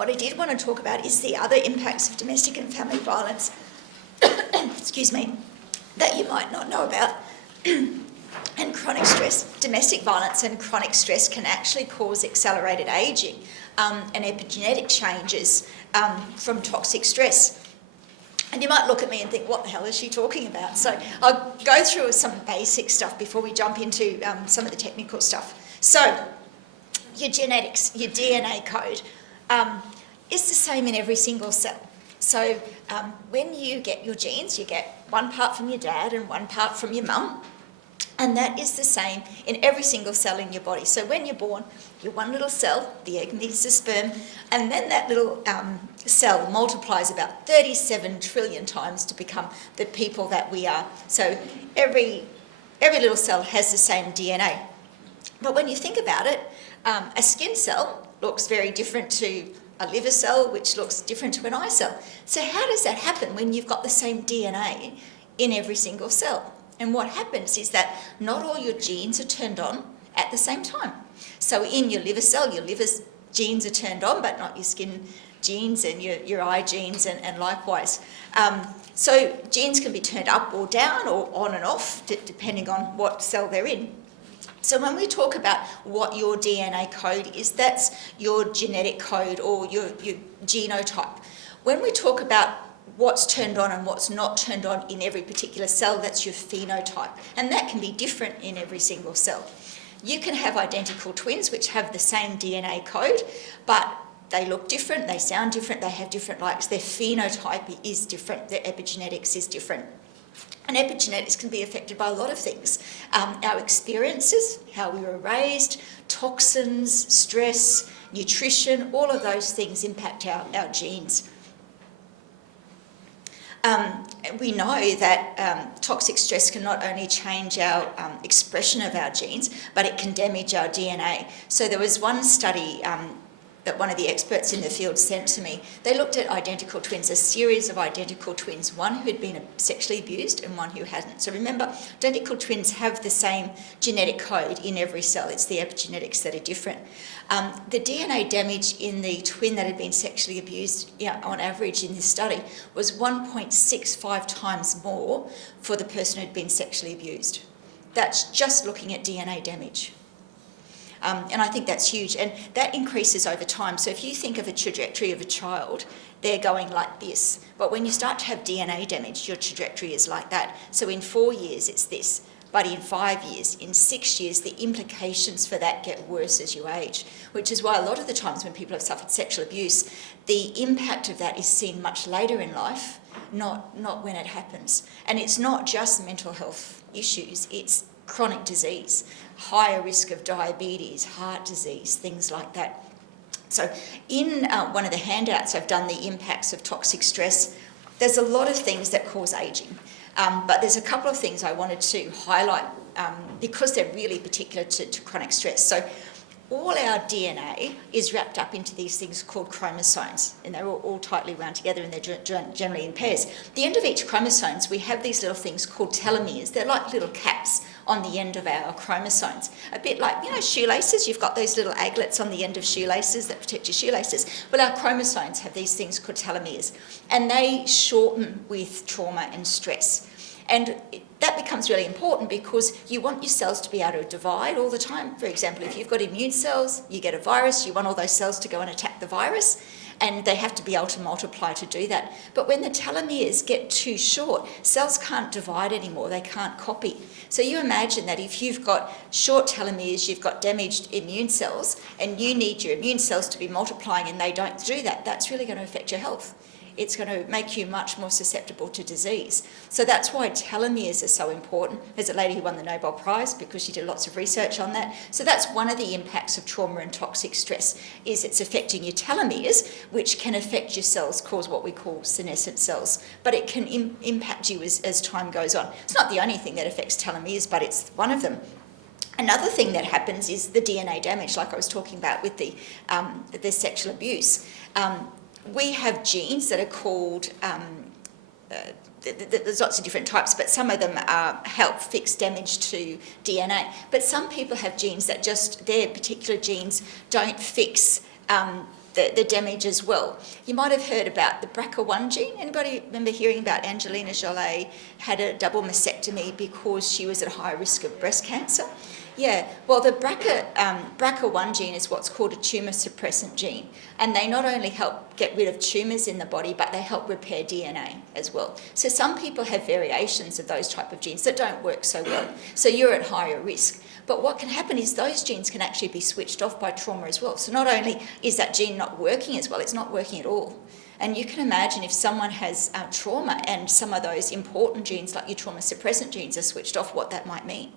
What I did want to talk about is the other impacts of domestic and family violence, excuse me, that you might not know about. And chronic stress. Domestic violence and chronic stress can actually cause accelerated ageing and epigenetic changes from toxic stress. And you might look at me and think, what the hell is she talking about? So I'll go through some basic stuff before we jump into some of the technical stuff. So your genetics, your DNA code, is the same in every single cell. So when you get your genes, you get one part from your dad and one part from your mum. And that is the same in every single cell in your body. So when you're born, you're one little cell, the egg meets the sperm, and then that little cell multiplies about 37 trillion times to become the people that we are. So every little cell has the same DNA. But when you think about it, a skin cell looks very different to a liver cell, which looks different to an eye cell. So how does that happen when you've got the same DNA in every single cell? And what happens is that not all your genes are turned on at the same time. So in your liver cell, your liver's genes are turned on, but not your skin genes and your eye genes and likewise. So genes can be turned up or down or on and off, depending on what cell they're in. So when we talk about what your DNA code is, that's your genetic code or your genotype. When we talk about what's turned on and what's not turned on in every particular cell, that's your phenotype. And that can be different in every single cell. You can have identical twins which have the same DNA code, but they look different, they sound different, they have different likes. Their phenotype is different, their epigenetics is different. And epigenetics can be affected by a lot of things. Our experiences, how we were raised, toxins, stress, nutrition, all of those things impact our genes. We know that toxic stress can not only change our expression of our genes, but it can damage our DNA. So there was one study that one of the experts in the field sent to me. They looked at identical twins, a series of identical twins, one who had been sexually abused and one who hadn't. So remember, identical twins have the same genetic code in every cell. It's the epigenetics that are different. The DNA damage in the twin that had been sexually abused, on average in this study, was 1.65 times more for the person who'd been sexually abused. That's just looking at DNA damage. And I think that's huge, and that increases over time. So if you think of a trajectory of a child, they're going like this. But when you start to have DNA damage, your trajectory is like that. So in 4 years, it's this. But in 5 years, in 6 years, the implications for that get worse as you age, which is why a lot of the times when people have suffered sexual abuse, the impact of that is seen much later in life, not when it happens. And it's not just mental health issues, it's chronic disease, higher risk of diabetes, heart disease, things like that. So in one of the handouts, I've done the impacts of toxic stress. There's a lot of things that cause ageing, but there's a couple of things I wanted to highlight because they're really particular to chronic stress. So all our DNA is wrapped up into these things called chromosomes, and they're all tightly wound together and they're generally in pairs. At the end of each chromosomes, we have these little things called telomeres. They're like little caps on the end of our chromosomes. A bit like, shoelaces. You've got those little aglets on the end of shoelaces that protect your shoelaces. Well, our chromosomes have these things called telomeres, and they shorten with trauma and stress. And that becomes really important because you want your cells to be able to divide all the time. For example, if you've got immune cells, you get a virus, you want all those cells to go and attack the virus, and they have to be able to multiply to do that. But when the telomeres get too short, cells can't divide anymore, they can't copy. So you imagine that if you've got short telomeres, you've got damaged immune cells, and you need your immune cells to be multiplying and they don't do that, that's really going to affect your health. It's going to make you much more susceptible to disease. So that's why telomeres are so important. There's a lady who won the Nobel Prize because she did lots of research on that. So that's one of the impacts of trauma and toxic stress, is it's affecting your telomeres, which can affect your cells, cause what we call senescent cells. But it can impact you as time goes on. It's not the only thing that affects telomeres, but it's one of them. Another thing that happens is the DNA damage, like I was talking about with the sexual abuse. We have genes that are called, there's lots of different types, but some of them help fix damage to DNA. But some people have genes that their particular genes don't fix the damage as well. You might have heard about the BRCA1 gene. Anybody remember hearing about Angelina Jolie had a double mastectomy because she was at high risk of breast cancer? Yeah, well, the BRCA1 gene is what's called a tumour suppressant gene, and they not only help get rid of tumours in the body, but they help repair DNA as well. So some people have variations of those type of genes that don't work so well, so you're at higher risk. But what can happen is those genes can actually be switched off by trauma as well. So not only is that gene not working as well, it's not working at all. And you can imagine if someone has trauma and some of those important genes, like your trauma suppressant genes, are switched off, what that might mean.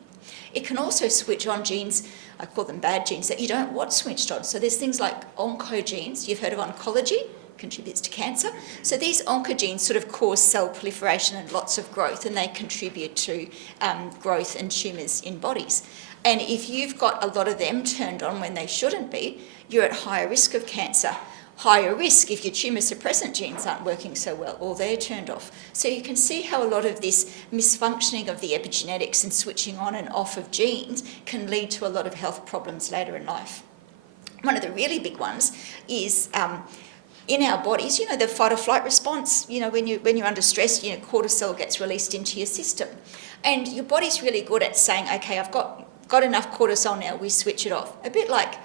It can also switch on genes, I call them bad genes, that you don't want switched on. So there's things like oncogenes. You've heard of oncology, contributes to cancer. So these oncogenes sort of cause cell proliferation and lots of growth, and they contribute to growth and tumours in bodies. And if you've got a lot of them turned on when they shouldn't be, you're at higher risk of cancer. Higher risk if your tumour suppressant genes aren't working so well or they're turned off. So you can see how a lot of this misfunctioning of the epigenetics and switching on and off of genes can lead to a lot of health problems later in life. One of the really big ones is in our bodies, you know, the fight or flight response, you know, when you're under stress, you know, cortisol gets released into your system. And your body's really good at saying, okay, I've got enough cortisol now, we switch it off. A bit like,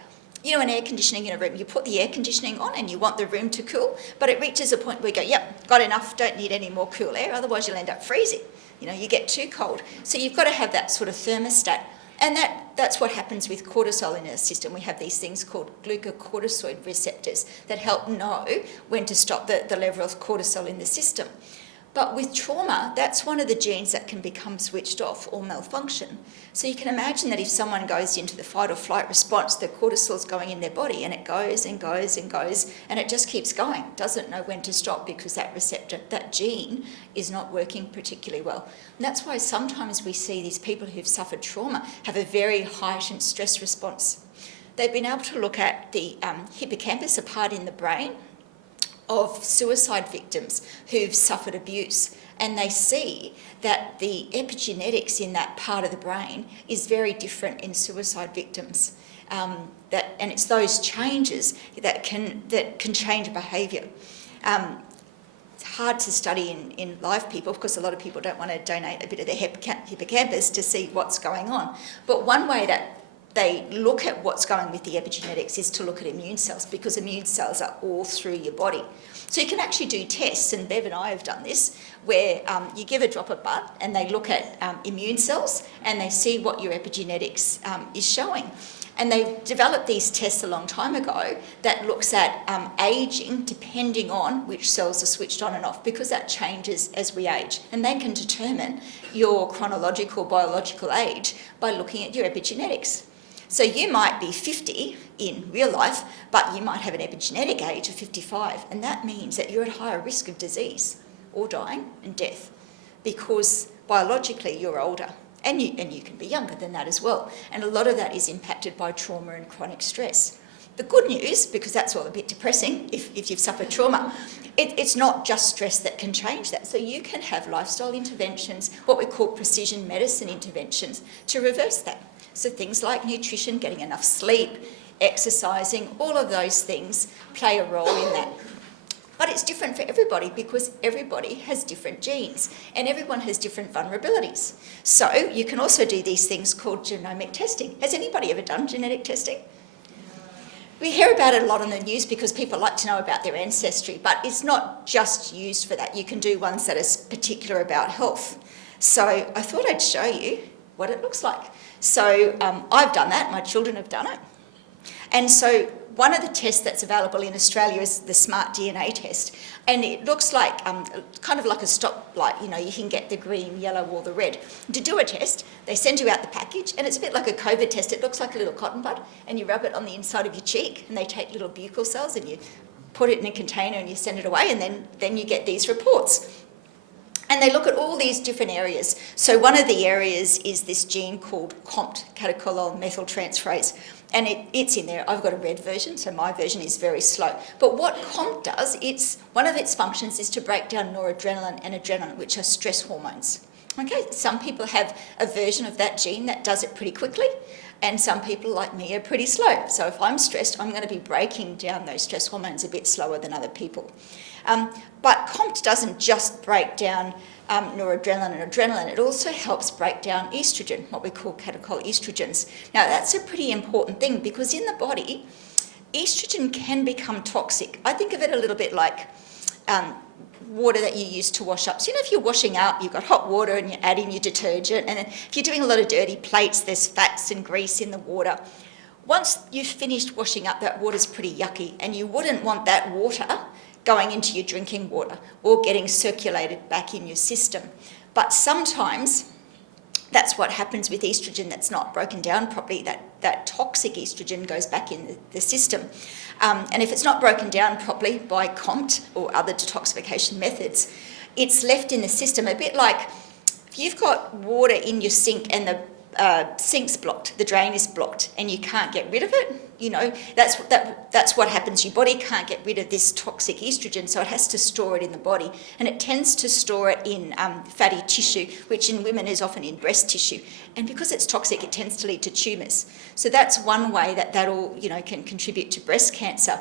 you know, an air conditioning in a room, you put the air conditioning on and you want the room to cool, but it reaches a point where you go, yep, got enough, don't need any more cool air, otherwise you'll end up freezing. You know, you get too cold. So you've got to have that sort of thermostat. And that's what happens with cortisol in our system. We have these things called glucocorticoid receptors that help know when to stop the level of cortisol in the system. But with trauma, that's one of the genes that can become switched off or malfunction. So you can imagine that if someone goes into the fight or flight response, the cortisol's going in their body and it goes and goes and goes and it just keeps going. Doesn't know when to stop because that receptor, that gene, is not working particularly well. And that's why sometimes we see these people who've suffered trauma have a very heightened stress response. They've been able to look at the hippocampus, a part in the brain, of suicide victims who've suffered abuse, and they see that the epigenetics in that part of the brain is very different in suicide victims. And it's those changes that can change behaviour. It's hard to study in live people because a lot of people don't want to donate a bit of their hippocampus to see what's going on. But one way that they look at what's going with the epigenetics is to look at immune cells, because immune cells are all through your body. So you can actually do tests, and Bev and I have done this, where you give a drop of blood and they look at immune cells and they see what your epigenetics is showing. And they developed these tests a long time ago that looks at ageing depending on which cells are switched on and off, because that changes as we age. And they can determine your chronological biological age by looking at your epigenetics. So you might be 50 in real life, but you might have an epigenetic age of 55, and that means that you're at higher risk of disease or dying and death, because biologically you're older, and you can be younger than that as well. And a lot of that is impacted by trauma and chronic stress. The good news, because that's all a bit depressing if you've suffered trauma, it's not just stress that can change that. So you can have lifestyle interventions, what we call precision medicine interventions, to reverse that. So things like nutrition, getting enough sleep, exercising, all of those things play a role in that. But it's different for everybody because everybody has different genes and everyone has different vulnerabilities. So you can also do these things called genomic testing. Has anybody ever done genetic testing? We hear about it a lot on the news because people like to know about their ancestry, but it's not just used for that. You can do ones that are particular about health. So I thought I'd show you what it looks like. So I've done that, my children have done it. And so one of the tests that's available in Australia is the Smart DNA test. And it looks like, kind of like a stoplight, you know, you can get the green, yellow or the red. To do a test, they send you out the package, and it's a bit like a COVID test. It looks like a little cotton bud, and you rub it on the inside of your cheek, and they take little buccal cells and you put it in a container and you send it away, and then you get these reports. And they look at all these different areas. So one of the areas is this gene called COMT, catechol methyltransferase. And it's in there. I've got a red version, so my version is very slow. But what COMT does, one of its functions is to break down noradrenaline and adrenaline, which are stress hormones. Okay, some people have a version of that gene that does it pretty quickly. And some people like me are pretty slow. So if I'm stressed, I'm going to be breaking down those stress hormones a bit slower than other people. But COMT doesn't just break down noradrenaline and adrenaline. It also helps break down estrogen, what we call catechol-estrogens. Now, that's a pretty important thing because in the body, estrogen can become toxic. I think of it a little bit like water that you use to wash up. So, if you're washing up, you've got hot water and you're adding your detergent, and then if you're doing a lot of dirty plates, there's fats and grease in the water. Once you've finished washing up, that water's pretty yucky, and you wouldn't want that water going into your drinking water or getting circulated back in your system. But sometimes that's what happens with estrogen that's not broken down properly. That toxic estrogen goes back in the system. And if it's not broken down properly by COMT or other detoxification methods, it's left in the system a bit like if you've got water in your sink and the sink's blocked, the drain is blocked, and you can't get rid of it. That's what happens. Your body can't get rid of this toxic estrogen, so it has to store it in the body, and it tends to store it in fatty tissue, which in women is often in breast tissue. And because it's toxic, it tends to lead to tumours. So that's one way that all can contribute to breast cancer.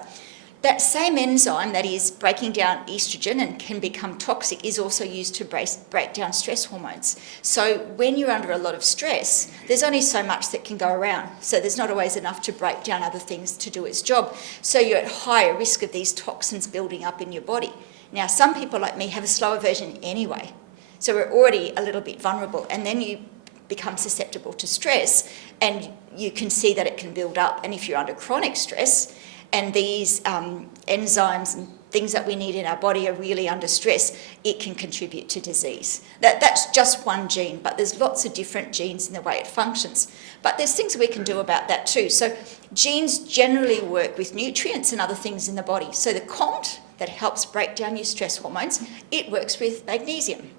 That same enzyme that is breaking down estrogen and can become toxic is also used to break down stress hormones. So when you're under a lot of stress, there's only so much that can go around. So there's not always enough to break down other things to do its job. So you're at higher risk of these toxins building up in your body. Now, some people like me have a slower version anyway. So we're already a little bit vulnerable. And then you become susceptible to stress and you can see that it can build up. And if you're under chronic stress, and these enzymes and things that we need in our body are really under stress, it can contribute to disease. That's just one gene, but there's lots of different genes in the way it functions. But there's things we can do about that too. So genes generally work with nutrients and other things in the body. So the COMT that helps break down your stress hormones, it works with magnesium.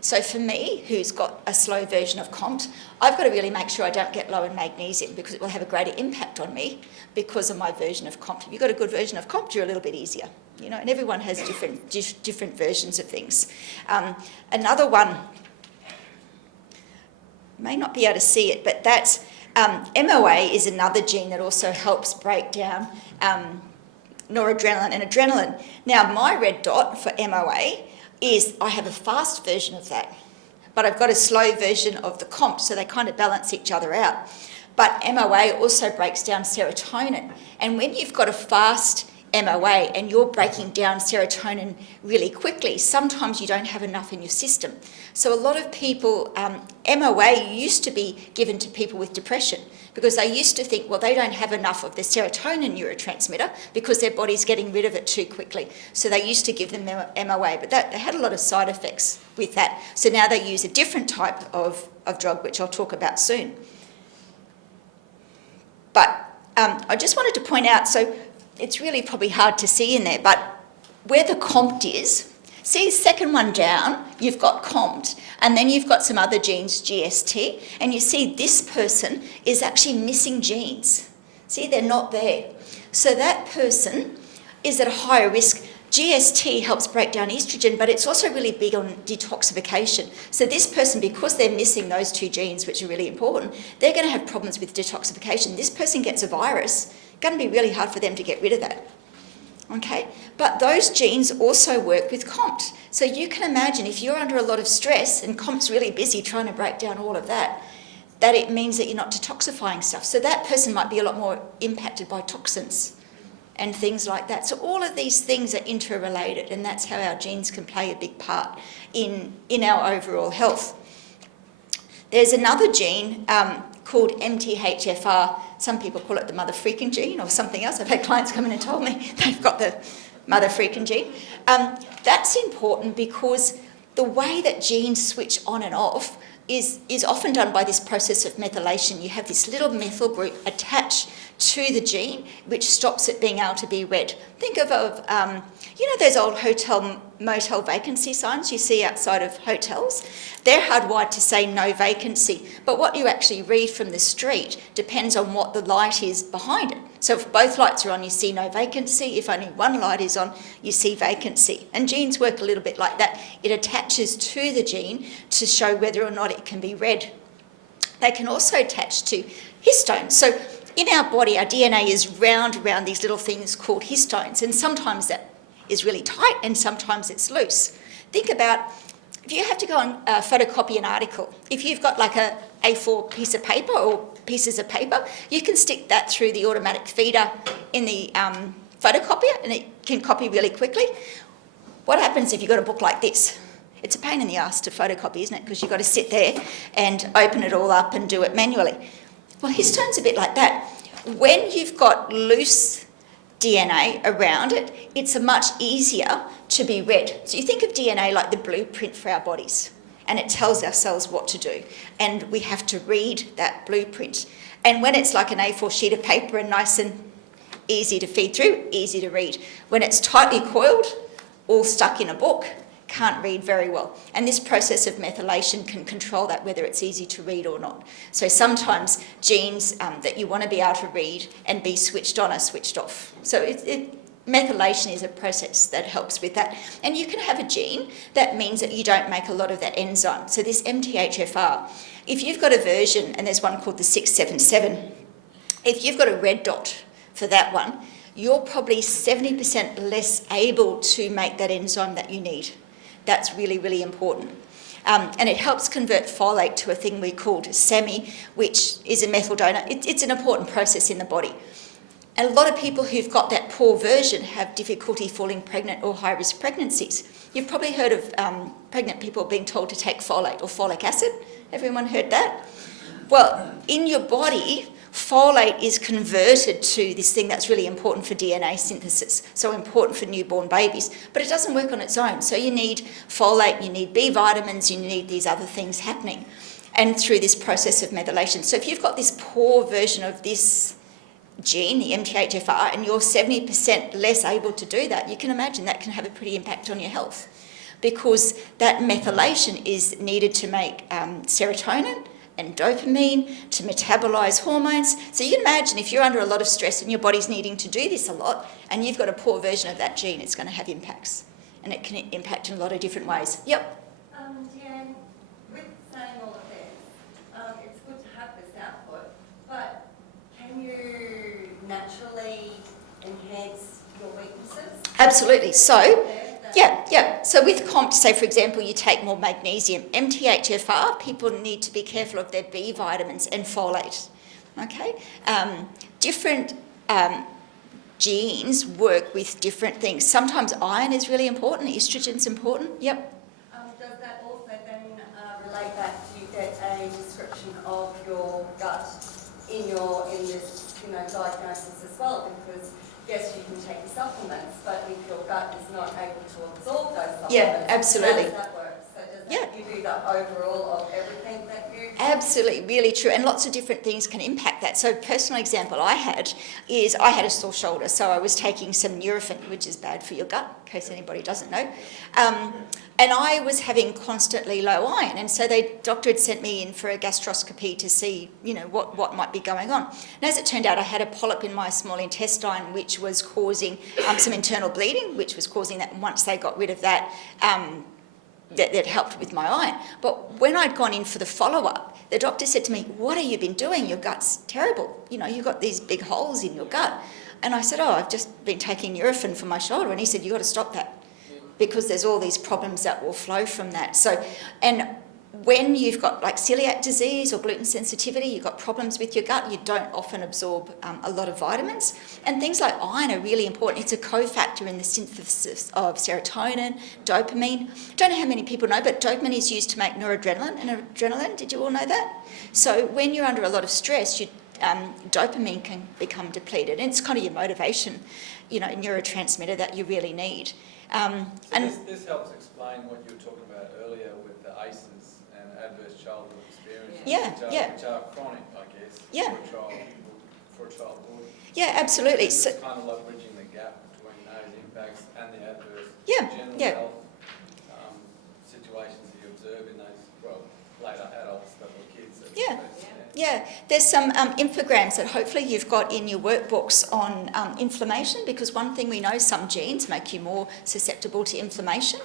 So for me, who's got a slow version of COMT, I've got to really make sure I don't get low in magnesium because it will have a greater impact on me because of my version of COMT. If you've got a good version of COMT, you're a little bit easier, and everyone has different versions of things. Another one, you may not be able to see it, but that's MOA is another gene that also helps break down noradrenaline and adrenaline. Now, my red dot for MOA is I have a fast version of that, but I've got a slow version of the COMT, so they kind of balance each other out. But MOA also breaks down serotonin, and when you've got a fast MOA and you're breaking down serotonin really quickly, sometimes you don't have enough in your system. So a lot of people, MOA used to be given to people with depression because they used to think, well, they don't have enough of the serotonin neurotransmitter because their body's getting rid of it too quickly. So they used to give them MOA, but they had a lot of side effects with that. So now they use a different type of drug, which I'll talk about soon. But I just wanted to point out, so it's really probably hard to see in there, but where the COMT is, see the second one down, you've got COMT, and then you've got some other genes, GST, and you see this person is actually missing genes. See, they're not there. So that person is at a higher risk. GST helps break down estrogen, but it's also really big on detoxification. So this person, because they're missing those two genes, which are really important, they're going to have problems with detoxification. This person gets a virus, it's going to be really hard for them to get rid of that. Okay, but those genes also work with COMT. So you can imagine if you're under a lot of stress and COMT's really busy trying to break down all of that it means that you're not detoxifying stuff. So that person might be a lot more impacted by toxins and things like that. So all of these things are interrelated, and that's how our genes can play a big part in our overall health. There's another gene called MTHFR. Some people call it the mother freaking gene or something else. I've had clients come in and told me they've got the mother freaking gene. That's important because the way that genes switch on and off is often done by this process of methylation. You have this little methyl group attached to the gene, which stops it being able to be read. Think of those old hotel motel vacancy signs you see outside of hotels? They're hardwired to say no vacancy, but what you actually read from the street depends on what the light is behind it. So if both lights are on, you see no vacancy. If only one light is on, you see vacancy. And genes work a little bit like that. It attaches to the gene to show whether or not it can be read. They can also attach to histones. So in our body, our DNA is round around these little things called histones, and sometimes that is really tight and sometimes it's loose. Think about if you have to go and photocopy an article, if you've got like a A4 piece of paper or pieces of paper, you can stick that through the automatic feeder in the photocopier and it can copy really quickly. What happens if you've got a book like this? It's a pain in the ass to photocopy, isn't it? Because you've got to sit there and open it all up and do it manually. Well, histone's a bit like that. When you've got loose DNA around it, it's much easier to be read. So you think of DNA like the blueprint for our bodies, and it tells our cells what to do. And we have to read that blueprint. And when it's like an A4 sheet of paper and nice and easy to feed through, easy to read. When it's tightly coiled, all stuck in a book, can't read very well. And this process of methylation can control that, whether it's easy to read or not. So sometimes genes that you want to be able to read and be switched on are switched off. So methylation is a process that helps with that. And you can have a gene that means that you don't make a lot of that enzyme. So this MTHFR, if you've got a version, and there's one called the 677, if you've got a red dot for that one, you're probably 70% less able to make that enzyme that you need. That's really, really important. And it helps convert folate to a thing we called SEMI, which is a methyl donor. It's an important process in the body. And a lot of people who've got that poor version have difficulty falling pregnant or high-risk pregnancies. You've probably heard of pregnant people being told to take folate or folic acid. Everyone heard that? Well, in your body, folate is converted to this thing that's really important for DNA synthesis, so important for newborn babies, but it doesn't work on its own. So you need folate, you need B vitamins, you need these other things happening, and through this process of methylation. So if you've got this poor version of this gene, the MTHFR, and you're 70% less able to do that, you can imagine that can have a pretty impact on your health, because that methylation is needed to make serotonin and dopamine, to metabolise hormones. So you can imagine if you're under a lot of stress and your body's needing to do this a lot, and you've got a poor version of that gene, it's going to have impacts. And it can impact in a lot of different ways. Yep? Deanne, with saying all of this, it's good to have this output, but can you naturally enhance your weaknesses? Absolutely. So, yeah. So with COMT, say for example, you take more magnesium. MTHFR, people need to be careful of their B vitamins and folate. Okay? Different genes work with different things. Sometimes iron is really important, estrogen's important. Yep. Does that also then relate back to you get a description of your gut in this diagnosis as well? Because yes, you can take your supplements, but if your gut is not able to absorb those supplements, yeah, absolutely. how does that work? So does that give you the overall of everything that you... Absolutely, really true, and lots of different things can impact that. So personal example I had is I had a sore shoulder, so I was taking some Nurofen, which is bad for your gut, in case anybody doesn't know. And I was having constantly low iron, and so the doctor had sent me in for a gastroscopy to see, what might be going on. And as it turned out, I had a polyp in my small intestine, which was causing some internal bleeding, which was causing that. And once they got rid of that, that helped with my iron. But when I'd gone in for the follow-up, the doctor said to me, "What have you been doing? Your gut's terrible. You've got these big holes in your gut." And I said, "Oh, I've just been taking Nurofen for my shoulder." And he said, "You've got to stop that, because there's all these problems that will flow from that." So, and when you've got like celiac disease or gluten sensitivity, you've got problems with your gut, you don't often absorb a lot of vitamins. And things like iron are really important. It's a cofactor in the synthesis of serotonin, dopamine. Don't know how many people know, but dopamine is used to make noradrenaline and adrenaline. Did you all know that? So when you're under a lot of stress, dopamine can become depleted. And it's kind of your motivation, neurotransmitter that you really need. This helps explain what you were talking about earlier with the ACEs and adverse childhood experiences, which are chronic, I guess, for a childhood. Yeah, absolutely. It's kind of like bridging the gap between those impacts and the adverse general health situations that you observe in those, later adults that were kids. Yeah, there's some infograms that hopefully you've got in your workbooks on inflammation, because one thing we know, some genes make you more susceptible to inflammation,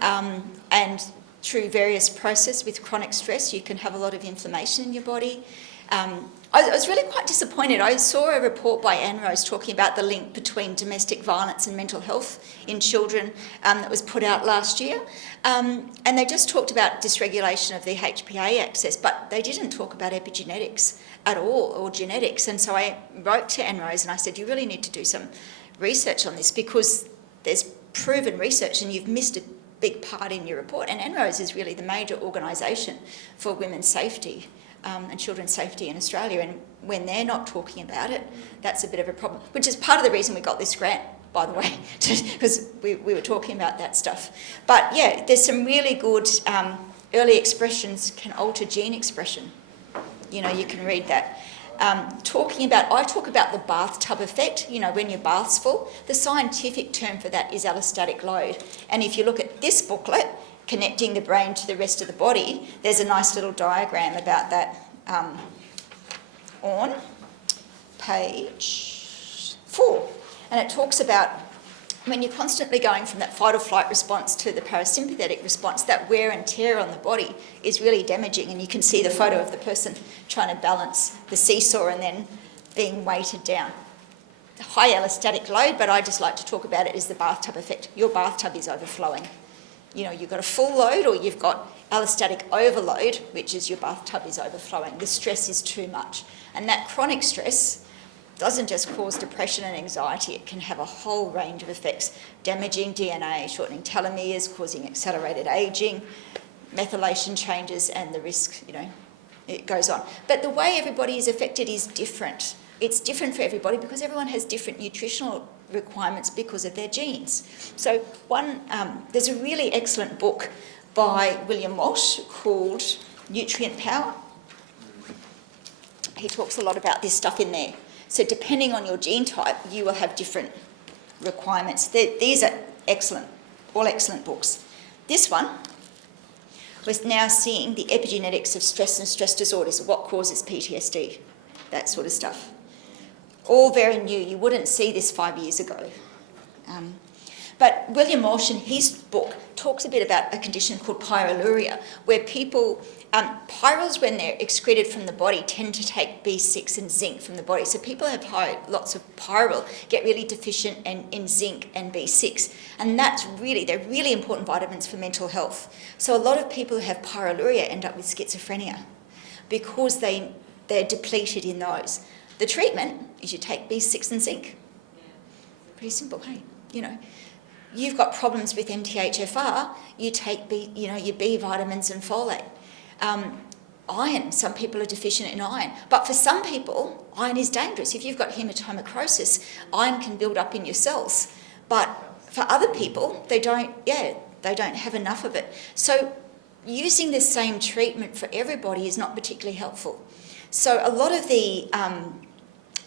and through various processes with chronic stress you can have a lot of inflammation in your body. I was really quite disappointed. I saw a report by Anne Rose talking about the link between domestic violence and mental health in children that was put out last year. And they just talked about dysregulation of the HPA axis, but they didn't talk about epigenetics at all, or genetics. And so I wrote to Anne Rose and I said, you really need to do some research on this, because there's proven research and you've missed a big part in your report. And Anne Rose is really the major organisation for women's safety and children's safety in Australia. And when they're not talking about it, that's a bit of a problem, which is part of the reason we got this grant, by the way, because we were talking about that stuff. But yeah, there's some really good early expressions can alter gene expression. You know, you can read that. I talk about the bathtub effect, you know, when your bath's full. The scientific term for that is allostatic load. And if you look at this booklet, Connecting the Brain to the Rest of the Body, there's a nice little diagram about that on page 4. And it talks about when you're constantly going from that fight or flight response to the parasympathetic response, that wear and tear on the body is really damaging. And you can see the photo of the person trying to balance the seesaw and then being weighted down. High allostatic load, but I just like to talk about it as the bathtub effect. Your bathtub is overflowing. You know, you've got a full load or you've got allostatic overload, which is your bathtub is overflowing. The stress is too much. And that chronic stress doesn't just cause depression and anxiety, it can have a whole range of effects, damaging DNA, shortening telomeres, causing accelerated ageing, methylation changes, and the risk, you know, it goes on. But the way everybody is affected is different. It's different for everybody because everyone has different nutritional requirements because of their genes. So there's a really excellent book by William Walsh called Nutrient Power. He talks a lot about this stuff in there. So depending on your gene type, you will have different requirements. These are excellent, all excellent books. This one was now seeing the epigenetics of stress and stress disorders, what causes PTSD, that sort of stuff. All very new. You wouldn't see this 5 years ago. But William Walsh in his book talks a bit about a condition called pyroluria, where people, pyrroles when they're excreted from the body tend to take B6 and zinc from the body. So people have lots of pyrrole, get really deficient in zinc and B6. And they're really important vitamins for mental health. So a lot of people who have pyroluria end up with schizophrenia because they're depleted in those. The treatment is you take B6 and zinc. Pretty simple, hey? You know, you've got problems with MTHFR, you take your B vitamins and folate. Iron, some people are deficient in iron. But for some people, iron is dangerous. If you've got hematomacrosis, iron can build up in your cells. But for other people, they don't have enough of it. So using the same treatment for everybody is not particularly helpful. So a lot of the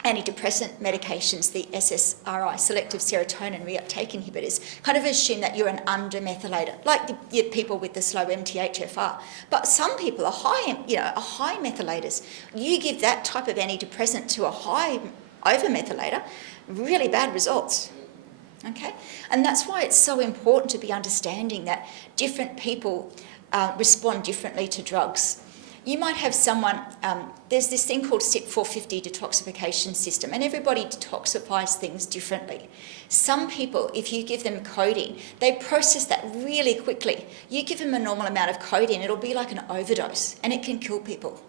antidepressant medications, the SSRI, selective serotonin reuptake inhibitors, kind of assume that you're an undermethylator, like the people with the slow MTHFR. But some people are high methylators. You give that type of antidepressant to a high overmethylator, really bad results. Okay? And that's why it's so important to be understanding that different people respond differently to drugs. You might have someone, there's this thing called CYP450 detoxification system, and everybody detoxifies things differently. Some people, if you give them codeine, they process that really quickly. You give them a normal amount of codeine, it'll be like an overdose, and it can kill people.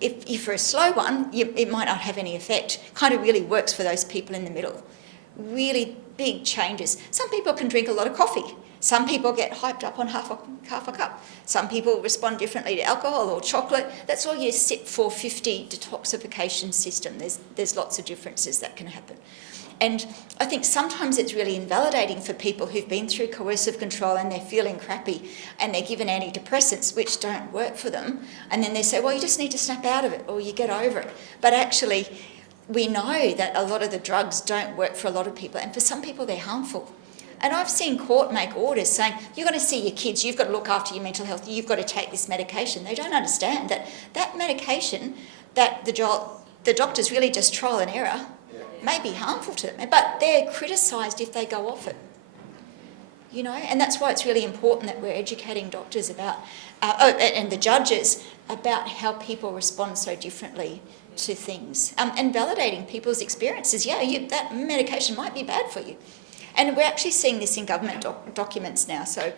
If for a slow one, it might not have any effect. Kind of really works for those people in the middle. Really big changes. Some people can drink a lot of coffee. Some people get hyped up on half a cup. Some people respond differently to alcohol or chocolate. That's all your CYP450 detoxification system. There's lots of differences that can happen. And I think sometimes it's really invalidating for people who've been through coercive control and they're feeling crappy and they're given antidepressants which don't work for them. And then they say, well, you just need to snap out of it or you get over it. But actually, we know that a lot of the drugs don't work for a lot of people. And for some people, they're harmful. And I've seen court make orders saying, you're going to see your kids, you've got to look after your mental health, you've got to take this medication. They don't understand that medication that the doctors really just trial and error may be harmful to them, but they're criticised if they go off it. You know, and that's why it's really important that we're educating doctors about, and the judges, about how people respond so differently to things, and validating people's experiences. Yeah, that medication might be bad for you. And we're actually seeing this in government documents now. So